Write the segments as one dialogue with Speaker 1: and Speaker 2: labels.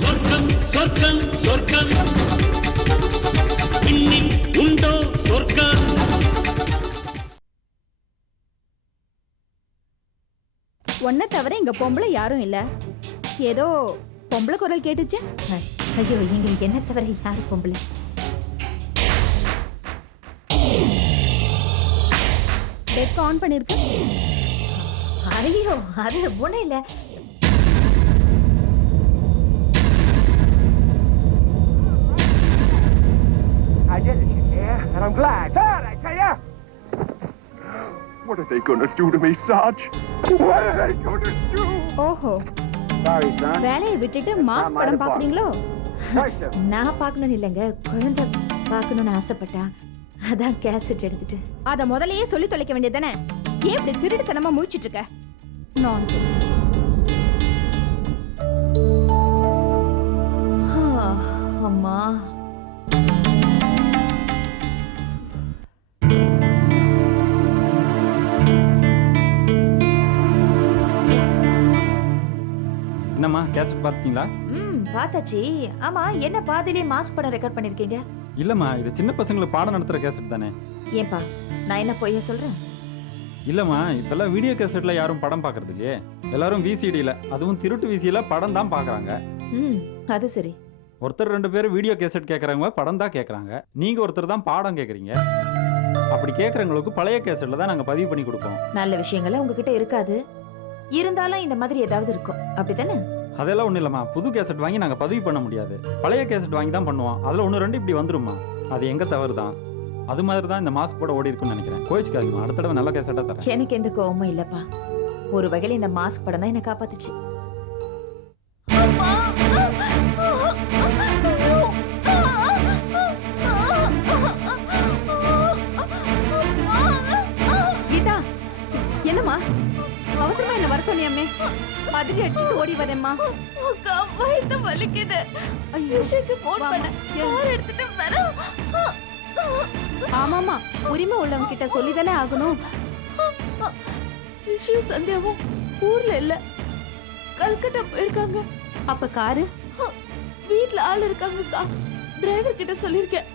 Speaker 1: சொர்க்கம் சொர்க்கம் உண்டோ சொர்க்கம்?
Speaker 2: உன்னை தவிர இங்க பொம்பளை யாரும் இல்ல. ஏதோ பொம்பளை குரல் கேட்டுச்சு.
Speaker 3: ஐயோ எங்களுக்கு என்ன தவிர யாரு பொம்பளை?
Speaker 2: டெக் ஆன் பண்ணிருக்கு
Speaker 3: ஐயோ அது ஒண்ணும் இல்ல
Speaker 4: I did it, you hear? And I'm glad. Glad, I tell ya! What are they gonna do to me, Sarge? What are they gonna do?
Speaker 2: ஓஹோ
Speaker 4: Sorry, son.
Speaker 2: வேலையை விட்டுட்டு மாஸ் படம் பாக்குறீங்களோ.
Speaker 3: நான் பார்க்கணும் இல்லைங்க குழந்தை பார்க்கணும்னு ஆசைப்பட்டா அதான் கேசட் எடுத்துட்டு.
Speaker 2: அத முதல்லயே சொல்லி தொலைக்க வேண்டியதானே ஏன் இப்படி திருட்டுத்தனமா முழிச்சிட்டு இருக்க? நான்சென்ஸ்
Speaker 3: அம்மா.
Speaker 5: என்னம்மா கேசட் பார்த்துட்டீங்களா?
Speaker 3: ம் பார்த்தாச்சு. ஆமா என்ன பாதியிலே மாஸ்க் படம் ரெக்கார்ட் பண்ணிருக்கீங்க?
Speaker 5: இல்லைம்மா இது சின்ன பசங்களுக்கு பாடம் நடத்துகிற கேசட் தானே?
Speaker 3: ஏன்பா நான் என்ன பொய்ய சொல்றேன்?
Speaker 5: இல்லைம்மா இப்போல்லாம் வீடியோ கேசட்ல யாரும் படம் பார்க்கறது இல்லையே? எல்லாரும் விசிடியில் அதுவும் திருட்டு விசியில் படம் தான் பார்க்குறாங்க.
Speaker 3: ம் அது சரி.
Speaker 5: ஒருத்தர் ரெண்டு பேர் வீடியோ கேசட் கேட்குறவங்க படம் தான் கேட்குறாங்க நீங்கள் ஒருத்தர் தான் பாடம் கேட்குறீங்க அப்படி கேட்குறவங்களுக்கு பழைய கேசட்டில் தான் நாங்கள் பதிவு பண்ணி கொடுப்போம்.
Speaker 3: நல்ல விஷயங்கள்லாம் உங்ககிட்ட இருக்காது. இருந்தாலும் இந்த மாதிரி ஏதாவது இருக்கும். அப்படித்தானே?
Speaker 5: அதெல்லாம் ஒன்றும் இல்லைம்மா. புது கேசட் வாங்கி நாங்கள் பதிவு பண்ண முடியாது. பழைய கேசட் வாங்கி தான் பண்ணுவோம். அதில் ஒன்று ரெண்டு இப்படி வந்துருமா அது எங்கள் தவறு தான் அது மாதிரி தான் இந்த மாஸ்க் போட ஓடி இருக்குன்னு நினைக்கிறேன். கோயிச்சுக்காதீங்கம்மா. அடுத்த தடவை நல்ல கேசட்டாக தரேன்.
Speaker 3: எனக்கு எந்த கோவமும் இல்லைப்பா. ஒரு வகையில் இந்த மாஸ்க் படம் தான் என்னை காப்பாத்துச்சு.
Speaker 2: கீதா என்னம்மா? அவசரமா என்ன வர சொன்னியாமே? அதிரி அடிச்சுட்டு ஓடி வரேம்மா.
Speaker 3: அக்கா வயித்து வலிக்குது. ஐயோஷுக்கு ஃபோன் பண்ண. கார் எடுத்துட்டு வரேன்.
Speaker 2: ஆமாமா உரிமை உள்ளவங்க கிட்ட சொல்லிதானே ஆகணும்.
Speaker 3: இஷு சந்தியாவும் ஊர்ல இல்ல. கல்கட்டா போயிருக்காங்க.
Speaker 2: அப்ப காரு?
Speaker 3: வீட்ல ஆள் இருக்காங்கக்கா டிரைவர் கிட்ட சொல்லிருக்கேன்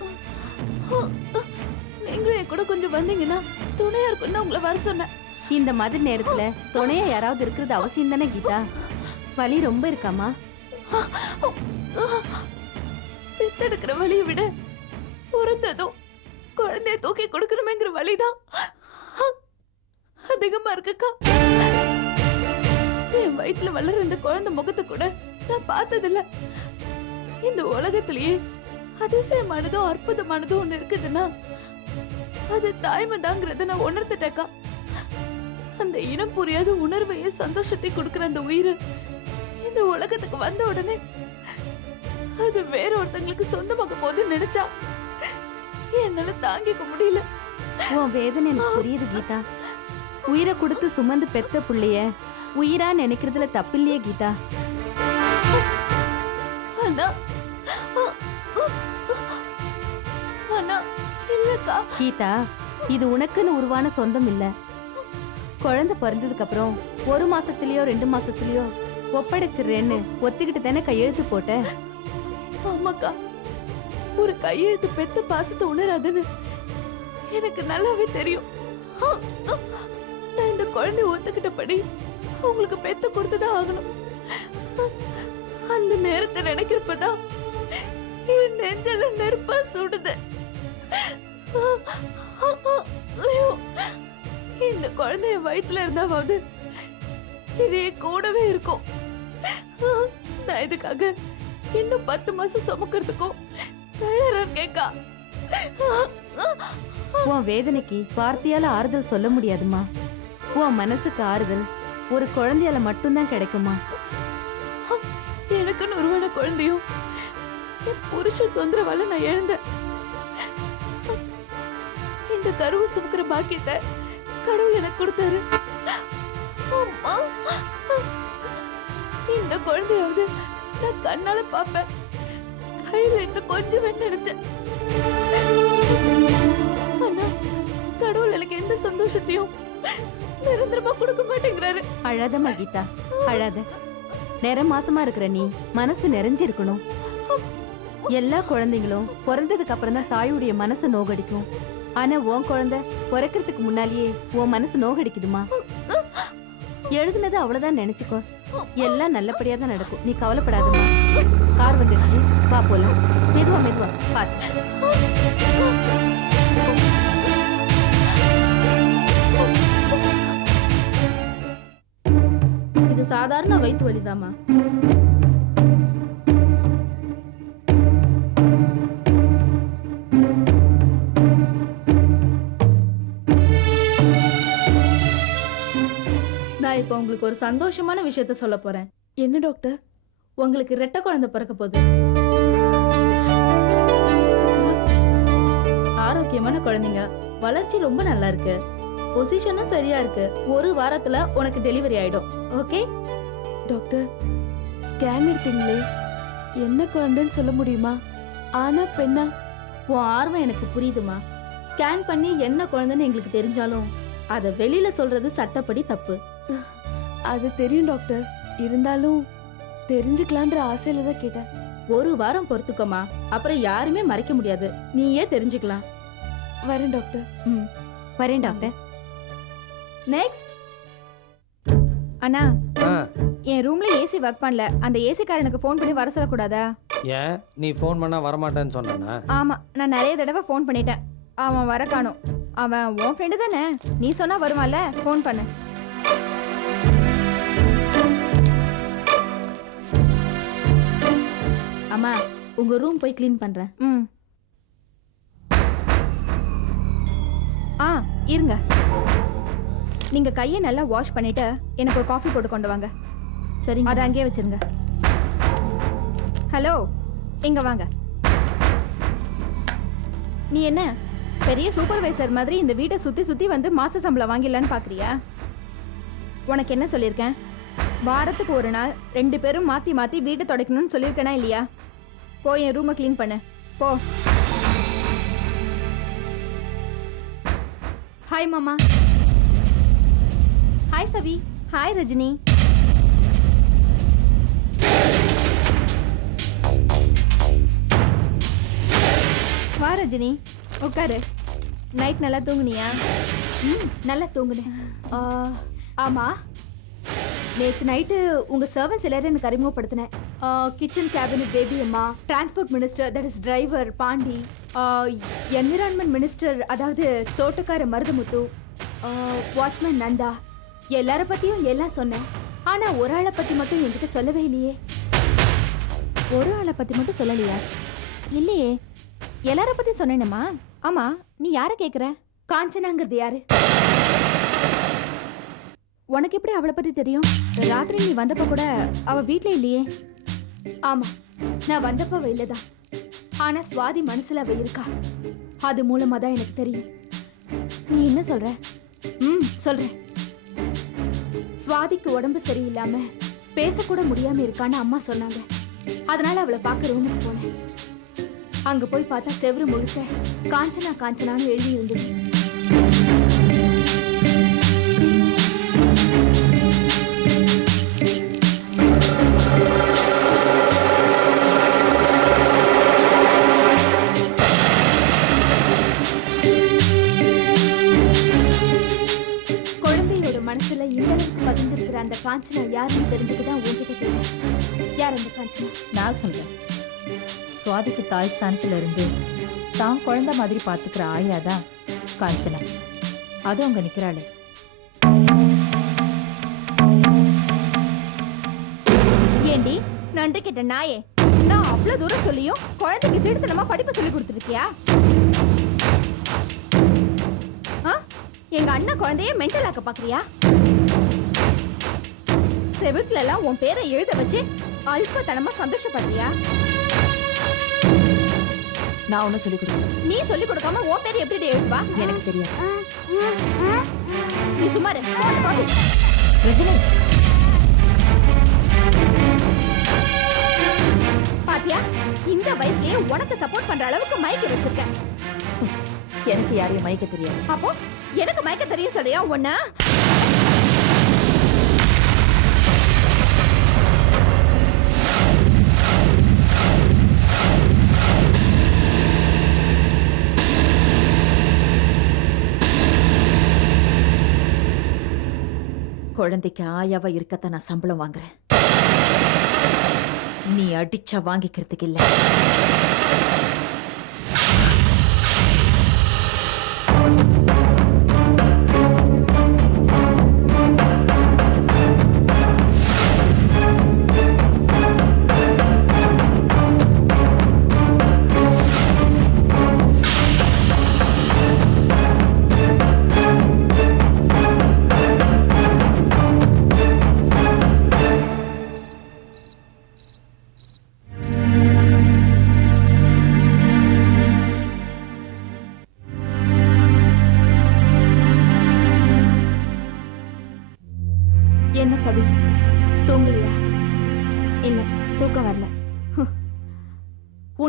Speaker 3: நீங்களும் என் கூட கொஞ்சம் வந்தீங்கன்னா துணையா இருக்கும்னு உங்களை வர சொன்னேன்.
Speaker 2: இந்த மாதிரி நேரத்துல துணையா யாராவது இருக்கிறது அவசியம் தானே கீதா? வலி ரொம்ப இருக்காமா?
Speaker 3: பெத்தெடுக்கிற வழியை விட பிறந்ததும் குழந்தைய தூக்கி கொடுக்கணுமேங்கிற வழிதான் அதிகமா இருக்குக்கா. என் வயிற்றுல வளர இந்த குழந்தை முகத்தை கூட நான் பார்த்ததில்ல. இந்த உலகத்திலேயே அதிசயமானதும் அற்புதமானதும் ஒண்ணு இருக்குதுன்னா அது தாய்மைதாங்கிறத நான் உணர்ந்துட்டேக்கா. அந்த இனம் புரியாத உணர்வையும் சந்தோஷத்தை கொடுக்கிற அந்த உயிர் இந்த உலகத்துக்கு வந்த உடனே அது வேற ஒருத்தங்களுக்கு சொந்தமாக போகுதுன்னு நினைச்சா என்னால தாங்கிக்க முடியல.
Speaker 2: உன் வேதனை எனக்கு புரியுது கீதா. உயிரை கொடுத்து சுமந்து பெத்த புள்ளைய உயிரா நினைக்கிறதுல தப்பில்லையே கீதா.
Speaker 3: ஆனா ஆனா இல்லக்கா.
Speaker 2: கீதா இது உனக்குன்னு உருவான சொந்தம் இல்ல. குழந்தை பிறந்ததுக்கு அப்புறம் ஒரு மாசத்துலயோ ரெண்டு மாசத்துலயோ ஒப்படைச்சிடுறேன்னு ஒத்துக்கிட்டு தானே கையெழுத்து போட்ட
Speaker 3: ஆமாக்கா. ஒரு கையெழுத்து பெத்த பாசத்தை உணராதுன்னு எனக்கு நல்லாவே தெரியும். நான் இந்த குழந்தை ஒத்துக்கிட்டபடி உங்களுக்கு பெத்த கொடுத்துதான் ஆகணும். அந்த நேரத்தை நினைக்கிறப்பதான் என் நெஞ்சல நெருப்பா சுடுது. ஐயோ, இந்த குழந்தைய வயிற்றுல இருந்தாவது இதே கூடவே இருக்கும். நான் இதுக்காக இன்னும் பத்து மாசம் சுமக்கிறதுக்கும் தயாரா இருக்கேக்கா
Speaker 2: உன் வேதனைக்கு வார்த்தையால ஆறுதல் சொல்ல முடியாதுமா உன் மனசுக்கு ஆறுதல் ஒரு குழந்தையால மட்டும்தான் கிடைக்குமா
Speaker 3: எனக்குன்னு உருவான குழந்தையும் என் புருஷன் தொந்தரவால நான் இழந்தேன் இந்த கருவு சுமக்கிற பாக்கியத்தை கடவுள் எனக்கு கொடுத்தாரு. இந்த குழந்தையாவது நான் கண்ணால பாப்பேன் கையில எடுத்து கொஞ்சம் நினைச்சேன். ஆனா
Speaker 6: கடவுள் எனக்கு எந்த சந்தோஷத்தையும் நிரந்தரமா கொடுக்க மாட்டேங்கிறாரு.
Speaker 7: அழாதம்மா கீதா அழாத. நிற மாசமா இருக்கிற நீ மனசு நிறைஞ்சிருக்கணும். எல்லா குழந்தைங்களும் பிறந்ததுக்கு அப்புறம் தான் தாயுடைய மனசு நோகடிக்கும். ஆனா உன் குழந்தை பிறக்கிறதுக்கு முன்னாலேயே உன் மனசு நோகடிக்குதுமா? எழுதுனது அவ்வளவுதான் நினைச்சுக்கோ. எல்லாம் நல்லபடியா தான் நடக்கும். நீ கவலைப்படாதம்மா. கார் வந்துடுச்சு வா போலாம். மெதுவா மெதுவா. பாத்து
Speaker 6: இது சாதாரண வயிற்று வலிதாம்மா. இப்போ உங்களுக்கு ஒரு சந்தோஷமான விஷயத்த சொல்ல போறேன். என்ன டாக்டர்? உங்களுக்கு ரெட்டை குழந்தை பிறக்க போகுது. ஆரோக்கியமான குழந்தைங்க. வளர்ச்சி ரொம்ப நல்லா இருக்கு. பொசிஷனும் சரியா இருக்கு. ஒரு வாரத்துல உனக்கு டெலிவரி ஆயிடும். ஓகே டாக்டர் ஸ்கேன் எடுத்தீங்களே? என்ன குழந்தைன்னு சொல்ல முடியுமா? ஆனா பெண்ணா? உன் ஆர்வம் எனக்கு புரியுதுமா. ஸ்கேன் பண்ணி என்ன குழந்தைன்னு எங்களுக்கு தெரிஞ்சாலும் அதை வெளியில சொல்றது சட்டப்படி தப்பு. அது தெரியும் டாக்டர். இருந்தாலும் தெரிஞ்சுக்கலான்ற ஆசையில தான் கேட்டேன். ஒரு வாரம் பொறுத்துக்கோமா அப்புறம் யாருமே மறைக்க முடியாது. நீயே தெரிஞ்சுக்கலாம். வரேன் டாக்டர்.
Speaker 7: ம். வரேன் டாக்டர்.
Speaker 6: நெக்ஸ்ட்
Speaker 7: அண்ணா
Speaker 8: ஆ.
Speaker 7: என் ரூம்ல ஏசி ஒர்க் பண்ணல. அந்த ஏசி காரனுக்கு ஃபோன் பண்ணி வர சொல்லக்கூடாதா?
Speaker 8: ஏன்? நீ ஃபோன் பண்ணால் வரமாட்டேன்னு சொன்னானா?
Speaker 7: ஆமா நான் நிறைய தடவை ஃபோன் பண்ணிட்டேன். அவன் வர காணோம். அவன் உன் ஃப்ரெண்டு தானே? நீ சொன்னா வருவான்ல? ஃபோன் பண்ணு.
Speaker 6: அம்மா உங்க ரூம் போய் க்ளீன் பண்றேன்.
Speaker 7: ம். ஆ இருங்க. நீங்க கையை நல்லா வாஷ் பண்ணிட்டு எனக்கு ஒரு காஃபி போட்டு கொண்டு வாங்க.
Speaker 6: சரிங்க.
Speaker 7: அதை அங்கேயே வச்சிருங்க. ஹலோ இங்க வாங்க. நீ என்ன பெரிய சூப்பர்வைசர் மாதிரி இந்த வீட்டை சுத்தி சுத்தி வந்து மாச சம்பளம் வாங்கிடலான்னு பாக்குறியா? உனக்கு என்ன சொல்லியிருக்கேன்? வாரத்துக்கு ஒரு நாள் ரெண்டு பேரும் மாத்தி மாத்தி வீட்டை துடைக்கணும்னு சொல்லியிருக்கேனா இல்லையா? போ என் ரூமை க்ளீன் பண்ணு. போ. ஹாய் மாமா. ஹாய் கவி. ஹாய் ரஜினி. வா ரஜினி. உட்காரு நைட் நல்லா தூங்குனியா? ம் நல்லா தூங்குனேன். ஆமாம் நேற்று நைட்டு உங்கள் சர்வன்ஸ் எல்லாரும் எனக்கு அறிமுகப்படுத்தினேன். கிச்சன் கேபினட் பேபி அம்மா transport minister that is driver Pandi. Uh, environment minister அதாவது தோட்டக்கார மருதமுத்து. Uh, watchman Nanda. எல்லார பத்தியும் எல்லாம் சொன்னேன். ஆனா ஒரு ஆளை பத்தி மட்டும் என்கிட்ட சொல்லவே இல்லையே. ஒரு ஆளை பத்தி மட்டும் சொல்லலையா? இல்லையே. எல்லார பத்தி சொன்னேனம்மா. ஆமா நீ யார கேக்குற? காஞ்சனாங்கிறது யாரு? உனக்கு எப்படி அவளை பத்தி தெரியும்? ராத்திரி நீ வந்தப்ப கூட அவ வீட்ல இல்லையே. ஆமா நான் வந்தப்ப அவ இல்லதான் ஆனா சுவாதி மனசுல அவ இருக்கா. அது மூலமா தான் எனக்கு தெரியும். நீ என்ன சொல்ற? ம் சொல்றேன். சுவாதிக்கு உடம்பு சரியில்லாம பேசக்கூட முடியாம இருக்கான்னு அம்மா சொன்னாங்க. அதனால அவளை பார்க்க ரூமுக்கு போனேன். அங்க போய் பார்த்தா செவரு முழுக்க காஞ்சனா காஞ்சனான்னு எழுதி இருந்தது காஞ்சனா யாருன்னு தெரிஞ்சுட்டு தான் உங்ககிட்ட கேட்டேன். யார் அந்த காஞ்சனா?
Speaker 9: நான் சொல்றேன். சுவாதிக்கு தாய் ஸ்தானத்துல இருந்து தான் குழந்தை மாதிரி பாத்துக்கிற ஆயா தான் காஞ்சனா. அது அங்க நிக்கிறாளே.
Speaker 7: ஏண்டி நன்றி கேட்ட நாயே நான் அவ்வளவு தூரம் சொல்லியும் குழந்தைக்கு திருத்தனமா படிப்பு சொல்லி கொடுத்துருக்கியா? ஆ? எங்க அண்ணன் குழந்தைய மென்டல் ஆக்க பாக்குறியா செவுத்துல எல்லாம் உன் பேரை எழுத வச்சு அல்பத்தனமா சந்தோஷப்படுறியா
Speaker 9: நான் ஒன்னும் சொல்லி கொடுக்கல.
Speaker 7: நீ சொல்லி கொடுக்காம உன் பேர் எப்படி எழுதுவா?
Speaker 9: எனக்கு தெரியாது.
Speaker 7: நீ சுமாரு
Speaker 9: ரஜினி.
Speaker 7: பாத்தியா? இந்த வயசுலயே உனக்கு சப்போர்ட் பண்ற அளவுக்கு மைக் வச்சிருக்கேன்.
Speaker 3: எனக்கு யாரையும் மயக்க தெரியாது.
Speaker 10: அப்போ எனக்கு மயக்க தெரியும் சொல்றியா ஒண்ணு
Speaker 3: குழந்தைக்கு ஆயாவா இருக்கத்தான் நான் சம்பளம் வாங்குறேன். நீ அடிச்சா வாங்கிக்கிறதுக்கு இல்லை.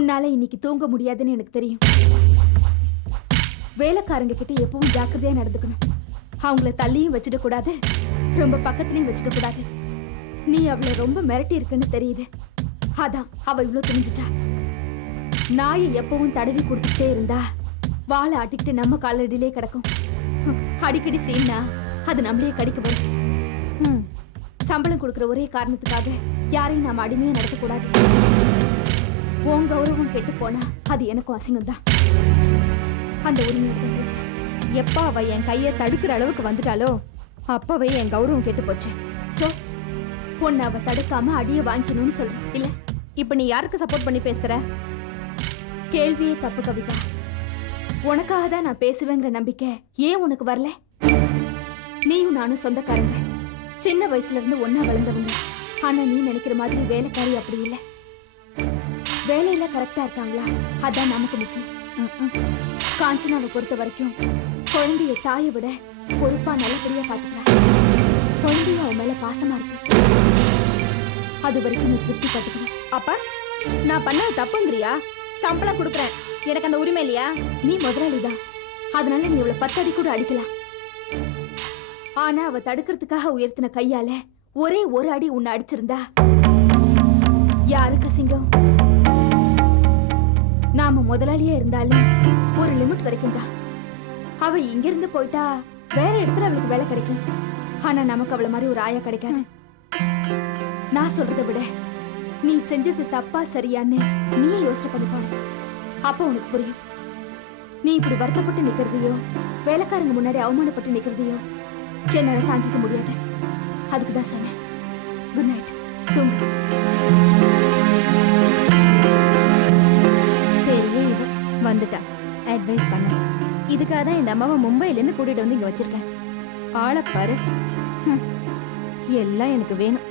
Speaker 10: உன்னால இன்னைக்கு தூங்க முடியாதுன்னு எனக்கு தெரியும். வேலைக்காரங்க கிட்ட எப்பவும் ஜாக்கிரதையா நடந்துக்கணும். அவங்கள தள்ளியும் வச்சிட கூடாது. ரொம்ப பக்கத்துலயும் வச்சுக்க கூடாது. நீ அவளை ரொம்ப மிரட்டி இருக்குன்னு தெரியுது. அதான் அவ இவ்வளோ தெரிஞ்சிட்டா நாயை எப்பவும் தடவி கொடுத்துட்டே இருந்தா வாழை ஆட்டிக்கிட்டு நம்ம காலடியிலே கிடக்கும். அடிக்கடி சீனா அது நம்மளே கடிக்க வரும். ம். சம்பளம் கொடுக்கிற ஒரே காரணத்துக்காக யாரையும் நாம அடிமையா நடத்தக்கூடாது உன் கௌரவம் கெட்டு போனா அது எனக்கும் அசிங்கம் தான் அந்த உரிமையை பேசுறேன். எப்ப அவ என் கையை தடுக்கிற அளவுக்கு வந்துட்டாலோ அப்பவே என் கௌரவம் கெட்டு போச்சு. சோ உன்னை அவ தடுக்காம அடிய வாங்கிக்கணும்னு சொல்றேன். இல்ல இப்ப நீ யாருக்கு சப்போர்ட் பண்ணி பேசுற? கேள்வியே தப்பு கவிதா. உனக்காக தான் நான் பேசுவேங்கிற நம்பிக்கை ஏன் உனக்கு வரல? நீயும் நானும் சொந்தக்காரங்க. சின்ன வயசுல இருந்து ஒன்னா வளர்ந்தவங்க. ஆனா நீ நினைக்கிற மாதிரி வேலைக்காரி அப்படி இல்லை. வேலையில கரெக்டா இருக்காங்களா? அதான் நமக்கு முக்கியம். காஞ்சனாவை பொறுத்த வரைக்கும் குழந்தைய தாயை விட பொறுப்பா நல்லபடியா பாத்துக்கிறா குழந்தைய அவன் மேல பாசமா இருக்கு. அது வரைக்கும் நீ திருப்தி பட்டுக்கணும். அப்பா நான் பண்ணது தப்புங்கிறியா? சம்பளம் கொடுக்குறேன். எனக்கு அந்த உரிமை இல்லையா? நீ முதலாளிதான் அதனால நீ இவ்வளவு பத்தடி கூட அடிக்கலாம். ஆனா அவ தடுக்கிறதுக்காக உயர்த்தின கையால ஒரே ஒரு அடி உன்னை அடிச்சிருந்தா யாருக்கு சிங்கம் நாம முதலாளியா இருந்தாலும் ஒரு லிமிட் வரைக்கும் தான். அவ இங்க இருந்து போயிட்டா வேற இடத்துல அவளுக்கு வேலை கிடைக்கும். ஆனா நமக்கு அவள மாதிரி ஒரு ஆயா கிடைக்காது. நான் சொல்றதை விட நீ செஞ்சது தப்பா சரியான்னு நீ யோசனை பண்ணி பாரு. அப்ப உனக்கு புரியும். நீ இப்படி வருத்தப்பட்டு நிக்கிறதையோ வேலைக்காரங்க முன்னாடி அவமானப்பட்டு நிக்கிறதையோ என்னால தாங்கிக்க முடியாது. அதுக்கு தான் சொன்னேன். குட் நைட் தூங்கு. இதுக்காக தான் இந்த அம்மாவை மும்பைல இருந்து கூட்டிட்டு வந்து இங்க வச்சிருக்கேன். ஆளை பாரு. எல்லாம் எனக்கு வேணும்.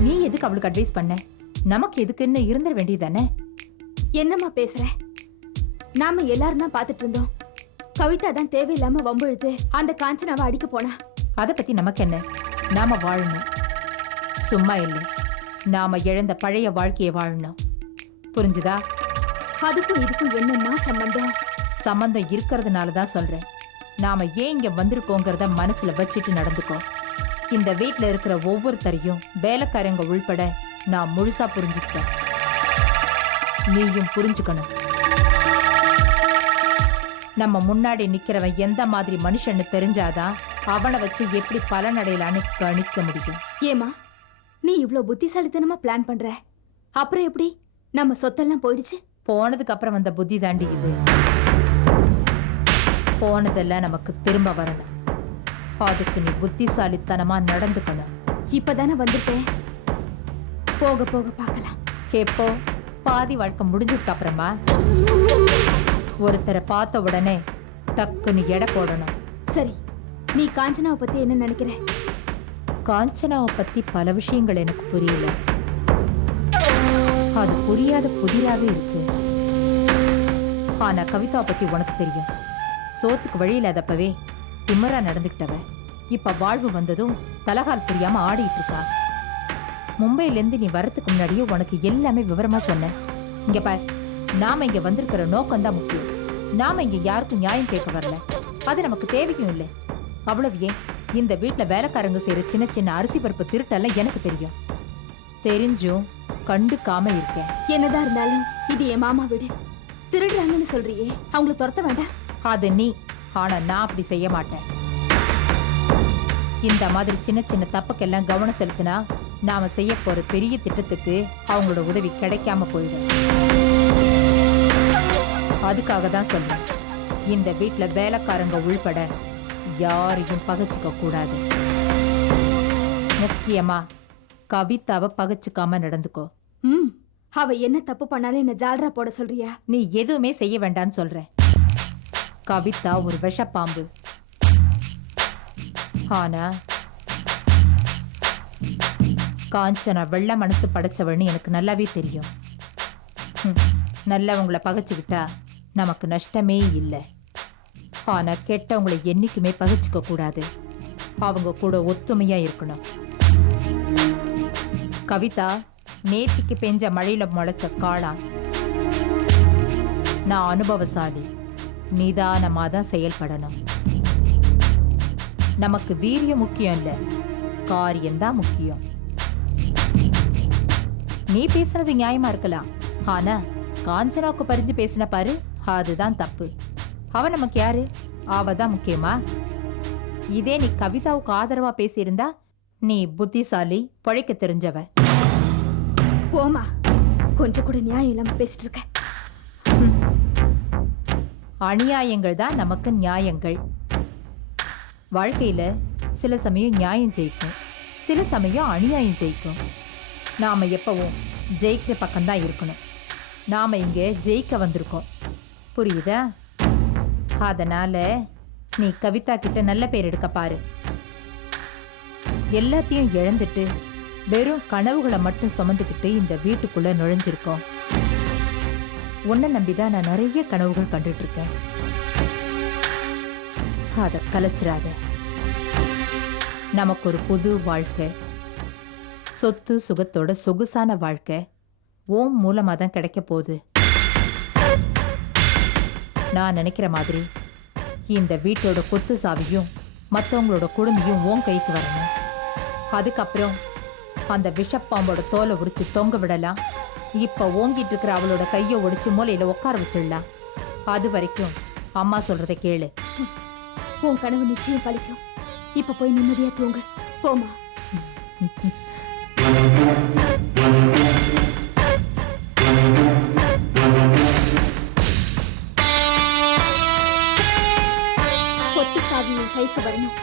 Speaker 9: நீ எதுக்கு அவளுக்கு அட்வைஸ் பண்ண? நமக்கு எதுக்குன்னு இருந்துட வேண்டியதானே
Speaker 10: என்னம்மா பேசுற? நாம எல்லாரும் தான் பார்த்துட்டு இருந்தோம். கவிதா தான் தேவையில்லாம வம்பிழுத்து அந்த காஞ்சனாவை அடிக்க போனா.
Speaker 9: அதை பத்தி நமக்கு என்ன? நாம வாழணும். சும்மா இல்லை. நாம இழந்த பழைய வாழ்க்கையை வாழணும். புரிஞ்சுதா?
Speaker 10: அதுக்கும் இதுக்கும் என்னம்மா சம்பந்தம்?
Speaker 9: சம்பந்தம் இருக்கிறதுனால தான் சொல்றேன். நாம ஏன் இங்க வந்திருக்கோங்கிறத மனசுல வச்சுட்டு நடந்துக்கோ. இந்த வீட்ல இருக்கிற ஒவ்வொருத்தரையும் வேலைக்காரங்க உள்பட நான் முழுசா புரிஞ்சுக்கிட்டேன். நீயும் புரிஞ்சுக்கணும். நம்ம முன்னாடி நிக்கிறவன் எந்த மாதிரி மனுஷன்னு தெரிஞ்சாதான் அவனை வச்சு எப்படி பலனடையலான்னு கணிக்க முடியும்.
Speaker 10: ஏமா நீ இவ்ளோ புத்திசாலித்தனமா பிளான் பண்ற? அப்புறம் எப்படி? நம்ம சொத்தெல்லாம் போயிடுச்சு?
Speaker 9: போனதுக்கு அப்புறம் வந்த புத்தி தாண்டி இது. போனதெல்லாம் நமக்கு திரும்ப வரணும். அதுக்கு நீ புத்திசாலித்தனமா நடந்துக்கணும்.
Speaker 10: இப்பதானே வந்திருக்கேன். போக போக பார்க்கலாம்.
Speaker 9: எப்போ? பாதி வாழ்க்கை முடிஞ்சதுக்கு அப்புறமா? ஒருத்தரை பார்த்த உடனே டக்குன்னு எடை போடணும்.
Speaker 10: சரி நீ காஞ்சனாவை பத்தி என்ன நினைக்கிற?
Speaker 9: காஞ்சனாவை பத்தி பல விஷயங்கள் எனக்கு புரியல. அது புரியாத புதிராவே இருக்கு. ஆனா கவிதா பத்தி உனக்கு தெரியும். சோத்துக்கு வழி இல்லாதப்பவே திம்மரா நடந்துக்கிட்டவ. இப்ப வாழ்வு வந்ததும் தலகால் புரியாம ஆடிட்டு இருக்கா. மும்பையிலேருந்து நீ வரத்துக்கு முன்னாடியே உனக்கு எல்லாமே விவரமா சொன்னேன் இங்க பார் நாம இங்க வந்திருக்கிற நோக்கம் தான் முக்கியம். நாம இங்க யாருக்கும் நியாயம் கேட்க வரல. அது நமக்கு தேவைக்கும் இல்லை. அவ்வளவு ஏன்? இந்த வீட்டுல வேலைக்காரங்க செய்யற சின்ன சின்ன அரிசி பருப்பு திருட்டெல்லாம் எனக்கு தெரியும். தெரிஞ்சும் கண்டுக்காம இருக்கேன்.
Speaker 10: என்னதான் இருந்தாலும் இது என் மாமா வீடு. திருடுறாங்கன்னு சொல்றியே அவங்கள துரத்த வேண்டாம்.
Speaker 9: அது நீ. ஆனா நான் அப்படி செய்ய மாட்டேன். இந்த மாதிரி சின்ன சின்ன தப்புக்கெல்லாம் கவனம் செலுத்தினா நாம செய்ய போற பெரிய திட்டத்துக்கு அவங்களோட உதவி கிடைக்காம போயிடும். அதுக்காக தான் சொல்றேன். இந்த வீட்ல வேலைக்காரங்க உள்பட யாரையும் பகைச்சிக்க கூடாது. முக்கியமா கவிதாவை பகைச்சிக்காம நடந்துக்கோ.
Speaker 10: ம். அவ என்ன தப்பு பண்ணாலும் என்ன ஜால்ரா போட சொல்றியா?
Speaker 9: நீ எதுவுமே செய்ய வேண்டாம்னு சொல்றேன். கவிதா ஒரு விஷப்பாம்பு. ஆனா காஞ்சனா வெள்ள மனசு படைச்சவள்னு எனக்கு நல்லாவே தெரியும். நல்லவங்களை பகைச்சுக்கிட்டா நமக்கு நஷ்டமே இல்லை. ஆனா கெட்டவங்களை என்னைக்குமே பகைச்சிக்க கூடாது. அவங்க கூட ஒத்துமையா இருக்கணும். கவிதா நேத்திக்கு பெஞ்ச மழையில முளைச்ச காளான். நான் அனுபவசாலி. நிதானமாக தான் செயல்படணும். நமக்கு வீரியம் முக்கியம் இல்லை காரியம்தான் முக்கியம். நீ பேசுனது நியாயமா இருக்கலாம். ஆனா காஞ்சனாவுக்கு பறிஞ்சு பேசின பாரு அதுதான் தப்பு. அவ நமக்கு யாரு? அவ தான் முக்கியமா? இதே நீ கவிதாவுக்கு ஆதரவா பேசியிருந்தா நீ புத்திசாலி பழைக்க தெரிஞ்சவ.
Speaker 10: போமா கொஞ்சம் கூட நியாயம் இல்லாம பேசிட்டு இருக்க.
Speaker 9: அநியாயங்கள் தான் நமக்கு நியாயங்கள். வாழ்க்கையில் சில சமயம் நியாயம் ஜெயிக்கும். சில சமயம் அநியாயம் ஜெயிக்கும். நாம் எப்பவும் ஜெயிக்கிற பக்கம்தான் இருக்கணும். நாம் இங்கே ஜெயிக்க வந்திருக்கோம். புரியுதா? அதனால் நீ கவிதா கிட்ட நல்ல பேர் எடுக்க பாரு. எல்லாத்தையும் இழந்துட்டு வெறும் கனவுகளை மட்டும் சுமந்துக்கிட்டு இந்த வீட்டுக்குள்ளே நுழைஞ்சிருக்கோம். உன்னை நம்பி தான் நான் நிறைய கனவுகள் கண்டுட்டு இருக்கேன் அதை கலைச்சிடாத. நமக்கு ஒரு புது வாழ்க்கை. சொத்து சுகத்தோட சொகுசான வாழ்க்கை. ஓம் மூலமாக தான் கிடைக்க போகுது. நான் நினைக்கிற மாதிரி இந்த வீட்டோட கொத்து சாவியும் மற்றவங்களோட குடும்பியும் ஓன் கைக்கு வரணும். அதுக்கப்புறம் அந்த விஷப்பாம்போட தோலை உரிச்சு தொங்க விடலாம். இப்ப ஓங்கிட்டு இருக்கிற அவளோட கையை ஒடிச்சு மூலையில உட்கார வச்சிடலாம் அது வரைக்கும் அம்மா சொல்றதை கேளு.
Speaker 10: உன் கனவு நிச்சயம் பழிக்கும். இப்ப போய் நிம்மதியா தூங்க. போமா கொத்து கைக்கு வரணும்.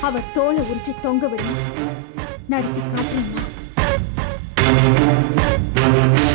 Speaker 10: அவ தோலை உரிச்சு தொங்க விடணும். நடத்தி காட்டுறேம்மா. Thank you.